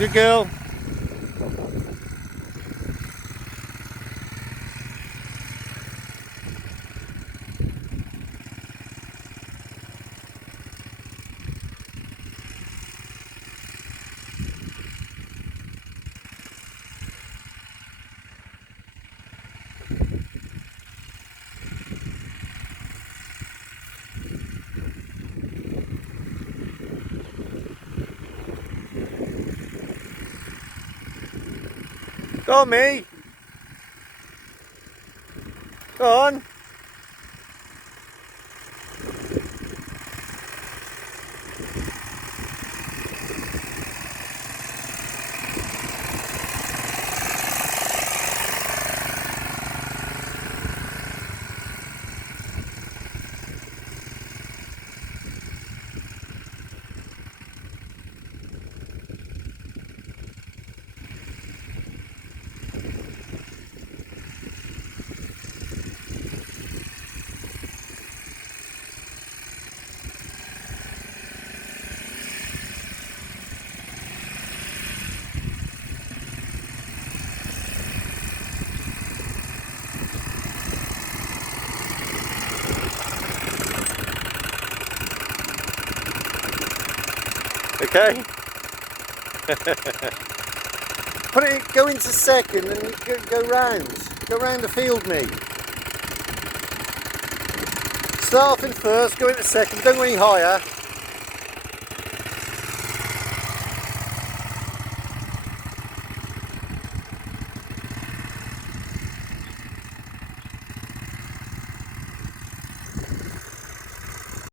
Good girl. Go on, me. Go on. Okay. Go into second and go round. Go round the field, me. Start off in first, go into second, don't go any higher.